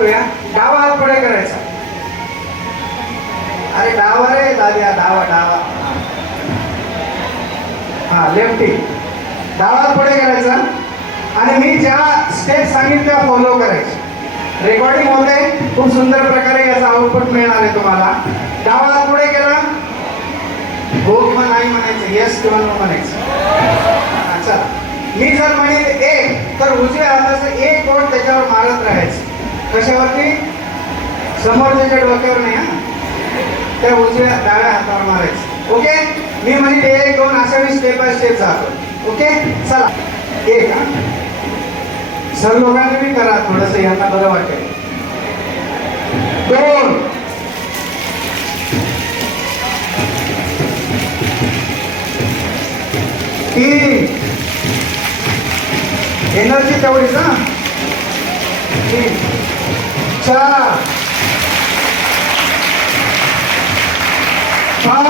करूया. डावा हात पुढे करायचा. अरे डावा रे दाद्या, डावा डावा. हा लेफ्टी. डावा हात पुढे करायचा आणि मी ज्या स्टेप सांगितलं त्या फॉलो करायचे. रेकॉर्डिंग होते, खूप सुंदर प्रकारे याचा आउटपुट मिळणार आहे तुम्हाला. डावा हात पुढे केला, हो किंवा नाही म्हणायचं, येस किंवा नो म्हणायचं. अच्छा, मी जर म्हणेल एक, तर उजव्या हाताचं एक बोट त्याच्यावर मारत राहायचं. कशावरती? समोरच्या डोक्यावर नाही, हा त्या उजव्या डाव्या हातावर मारायचं. ओके, मी म्हणेल एक दोन अशा मी स्टेप बाय स्टेप जातो. ओके, चला. एक, सर्व लोकांनी बी करा, थोडस यांना बरं वाटेल. दोन, तीन, एनर्जी तेवढीच ना. तीन, चार, पाच,